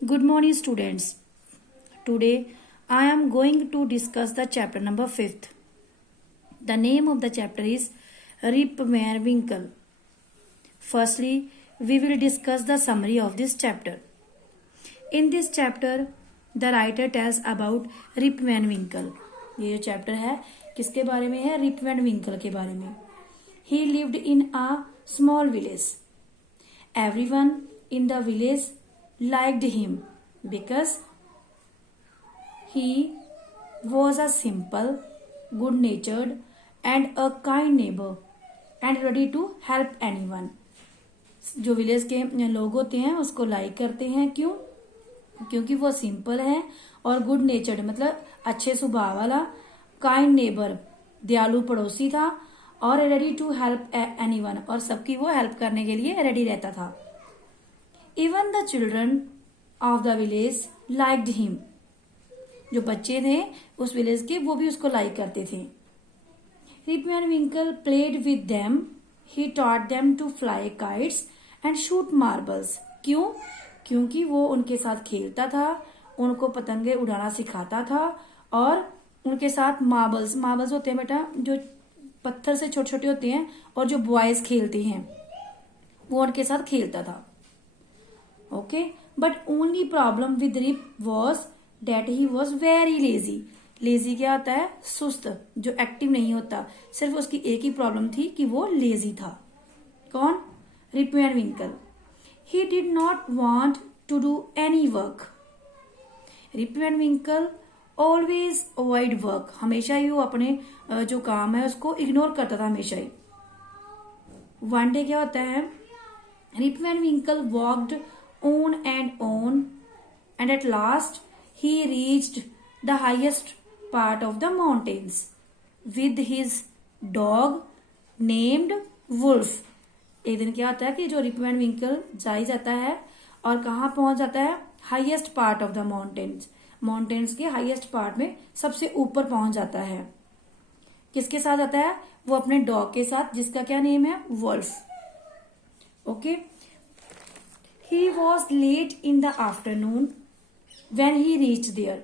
Good morning, students. Today I am going to discuss the chapter number 5th. The name of the chapter is Rip Van Winkle. Firstly, we will discuss the summary of this chapter. In this chapter, the writer tells about Rip Van Winkle. ये जो chapter है किसके बारे में है? Rip Van विंकल के बारे में. He lived in a small village. Everyone in the village liked him because he was a simple, good-natured and a kind neighbor and ready to help anyone. जो विलेज के लोग होते हैं उसको लाइक करते हैं. क्यों? क्योंकि वो सिंपल है और गुड नेचर्ड मतलब अच्छे स्वभाव वाला, काइंड नेबर दयालु पड़ोसी था और रेडी टू हेल्प एनीवन और सबकी वो हेल्प करने के लिए रेडी रहता था. Even the children of the village liked him. जो बच्चे थे उस विलेज के वो भी उसको लाइक करते थे. Rip Van Winkle played with them. He taught them to fly kites and shoot marbles. क्यों? क्योंकि वो उनके साथ खेलता था, उनको पतंगे उड़ाना सिखाता था और उनके साथ मार्बल्स होते हैं बेटा जो पत्थर से छोटे छोटे होते हैं और जो बॉयज खेलते हैं वो उनके साथ खेलता था. Okay, but only problem with Rip was that he was very lazy. Lazy क्या होता है? सुस्त, जो एक्टिव नहीं होता. सिर्फ उसकी एक ही प्रॉब्लम थी कि वो लेजी था. कौन? Rip Van Winkle. He did not want to do any work. Rip Van Winkle always avoid work. हमेशा ही वो अपने जो काम है उसको इग्नोर करता था हमेशा ही. वन डे क्या होता है? Rip Van Winkle walked on and at last he reached the highest part of the mountains with his dog named Wolf. एक दिन क्या होता है कि जो रिप वैन विंकल जाता है और कहाँ पहुंच जाता है? Highest part of the mountains के हाईएस्ट पार्ट में सबसे ऊपर पहुंच जाता है. किसके साथ आता है? वो अपने डॉग के साथ जिसका क्या नेम है? Wolf. Okay. He was late in the afternoon when he reached there.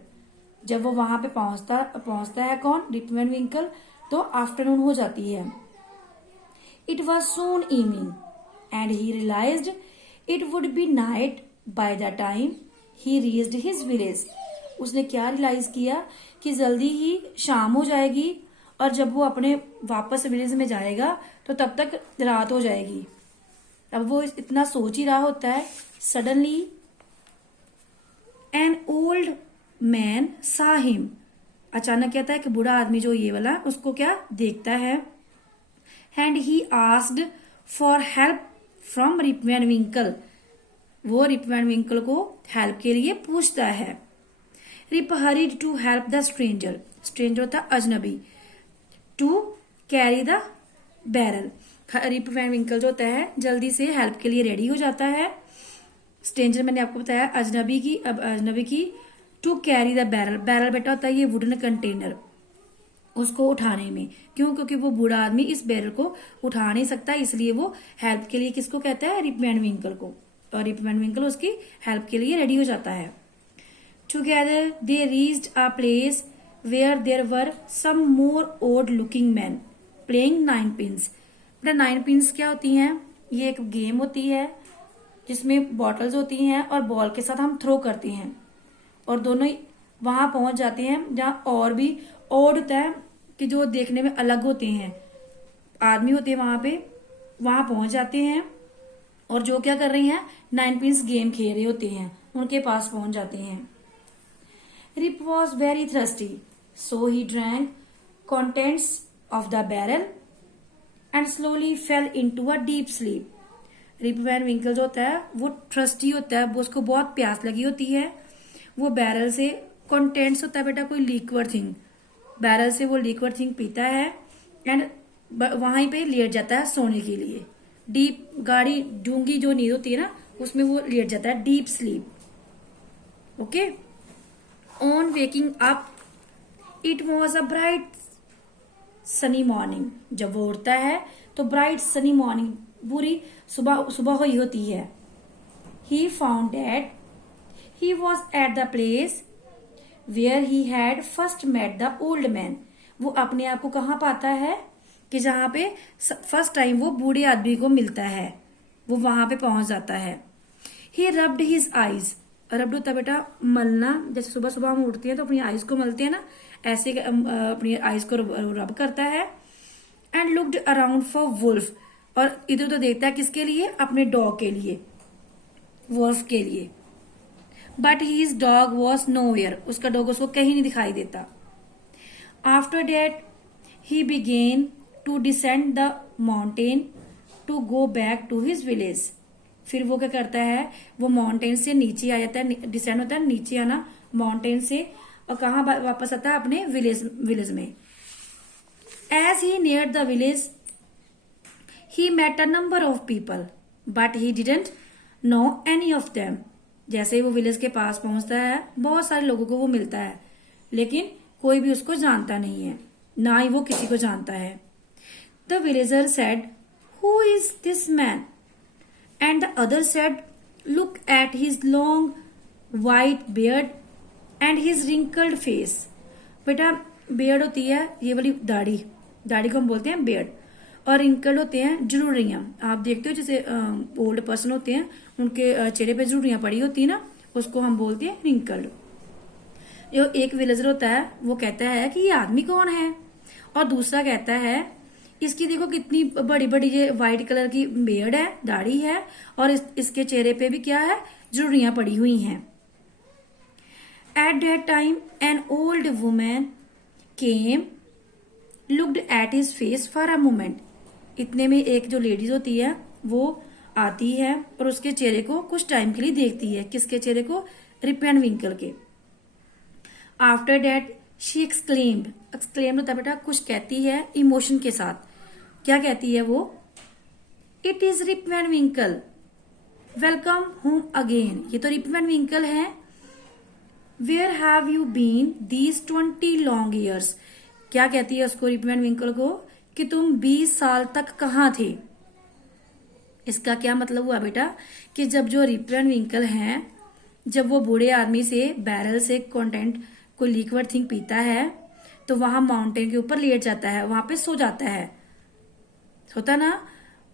जब वो वहां पे पहुंचता है कौन? Rip Van Winkle. तो आफ्टरनून हो जाती है. It was soon evening and he realized it would be night by the time he reached his village. उसने क्या रियलाइज किया कि जल्दी ही शाम हो जाएगी और जब वो अपने वापस विलेज में जाएगा तो तब तक रात हो जाएगी. अब वो इतना सोच ही रहा होता है. सडनली एन ओल्ड मैन सा हिम. अचानक क्या था कि बूढ़ा आदमी जो ये वाला उसको क्या देखता है. And he asked for help from Rip Van Winkle. वो रिप वैन विंकल को हेल्प के लिए पूछता है. Rip hurried to help the stranger. Stranger होता अजनबी. To carry the barrel. Rip Van Winkle जो होता है जल्दी से हेल्प के लिए रेडी हो जाता है. स्ट्रेंजर मैंने आपको बताया अजनबी की. अब अजनबी की to carry the barrel. Barrel बेटा होता है ये वुडन कंटेनर, उसको उठाने में. क्यों? क्योंकि वो बूढ़ा आदमी इस बैरल को उठा नहीं सकता, इसलिए वो हेल्प के लिए किसको कहता है? रिप वैन विंकल को. और रिप वैन विंकल उसकी हेल्प के लिए रेडी हो जाता है. Together they reached a place where there were some more odd looking man playing nine pins. 9 pins क्या होती हैं? ये एक गेम होती है जिसमें बॉटल्स होती हैं और बॉल के साथ हम थ्रो करते हैं और दोनों ही वहां पहुंच जाते हैं जहां और भी ओड होता है कि जो देखने में अलग होते हैं आदमी होते हैं वहां पहुंच जाते हैं और जो क्या कर रही हैं? 9 पिन्स गेम खेल रहे होते हैं, उनके पास पहुंच जाते हैं. Rip was very thirsty so he drank contents of the barrel and slowly fell into a deep sleep. Rip Van Winkle जो होता है वो ट्रस्टी होता है, वो उसको बहुत प्यास लगी होती है. वो बैरल से कंटेंट्स होता है बेटा कोई लिक्विड थिंग, बैरल से वो लिक्विड थिंग पीता है एंड वहीं पे लेट जाता है सोने के लिए. डीप गाड़ी डूंगी जो नींद होती है ना उसमें वो लेट जाता है, deep sleep. Okay. On waking up it was a bright sunny morning. जब वो उठता है तो ब्राइट सनी मॉर्निंग पूरी सुबह हुई होती है. He found that he was at the place where he had first met the old man. वो अपने आप को कहाँ पाता है कि जहां पे फर्स्ट टाइम वो बूढ़े आदमी को मिलता है, वो वहां पे पहुंच जाता है। ही रब्ड हिज आईज। रब्ड होता बेटा मलना, जैसे सुबह सुबह हम उठते हैं तो अपनी आईज को मलते हैं ना, ऐसे अपनी आईज को रब करता है। And looked around for Wolf, और इधर उधर देखता है किसके लिए, अपने डॉग के लिए, वुल्फ के लिए। But his dog was nowhere, उसका डॉग उसको कहीं नहीं दिखाई देता। After that he began to descend the mountain to go back to his village. फिर वो क्या करता है, वो माउंटेन से नीचे आ जाता है, डिसेंड होता है नीचे आना माउंटेन से, और कहाँ वापस आता है, अपने विलेज में। As he near the village he met a number of people but he didn't know any of them. जैसे ही वो विलेज के पास पहुंचता है, बहुत सारे लोगों को वो मिलता है, लेकिन कोई भी उसको जानता नहीं है, ना ही वो किसी को जानता है। The villager said, who is this man? And the other said, look at his long white beard and his wrinkled face. बेटा बियर्ड होती है ये वाली दाढ़ी, दाढ़ी को हम बोलते हैं बियर्ड, और रिंकल्ड होते हैं झुर्रियां। आप देखते हो जैसे ओल्ड पर्सन होते हैं, उनके चेहरे पे झुर्रियां पड़ी होती है ना, उसको हम बोलते हैं रिंकल्ड। जो एक विलेजर होता है वो कहता है कि ये आदमी कौन है, और दूसरा कहता है इसकी देखो कितनी बड़ी बड़ी ये व्हाइट कलर की बियर्ड है, दाढ़ी है, और इसके चेहरे पे भी क्या है, झुर्रियां पड़ी हुई हैं। At that time an old women came, looked at his face for a moment. इतने में एक जो लेडीज होती है वो आती है और उसके चेहरे को कुछ टाइम के लिए देखती है। किसके चेहरे को? रिप एंड विंकल के। After that she exclaimed, exclaimed होता बेटा कुछ कहती है इमोशन के साथ। क्या कहती है वो? It is Rip and Winkle, welcome home again. ये तो रिप एंड विंकल है। Where have you been these 20 long years. क्या कहती है उसको, रिप एंड विंकल को, कि तुम 20 साल तक कहाँ थे। इसका क्या मतलब हुआ बेटा, कि जब जो रिप एंड विंकल हैं, जब वो बूढ़े आदमी से बैरल से कंटेंट कोई लिक्विड थिंग पीता है, तो वहां माउंटेन के ऊपर लेट जाता है, वहां पे सो जाता है, सोता ना,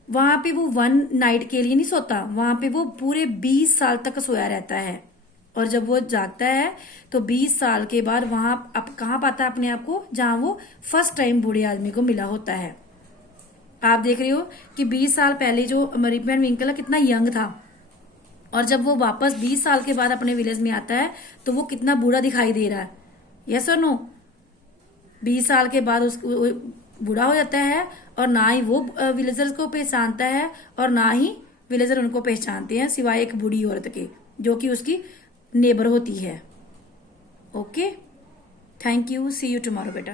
वहां पे वो 1 नाइट के लिए नहीं सोता, वहां पे वो पूरे 20 साल तक सोया रहता है। और जब वो जागता है तो 20 साल के बाद वहां अब कहाँ पाता है अपने आप को, जहां वो फर्स्ट टाइम बूढ़े आदमी को मिला होता है। आप देख रहे हो कि 20 साल पहले जो रिप एंड विंकल है कितना यंग था, और जब वो वापस 20 साल के बाद अपने विलेज में आता है तो वो कितना बूढ़ा दिखाई दे रहा है। यस और नो? 20 साल के बाद उसको बूढ़ा हो जाता है, और ना ही वो विलेजर्स को पहचानता है और ना ही विलेजर उनको पहचानते हैं, सिवाय एक बूढ़ी औरत के जो कि उसकी नेबर होती है। Okay, thank you, see you tomorrow बेटा।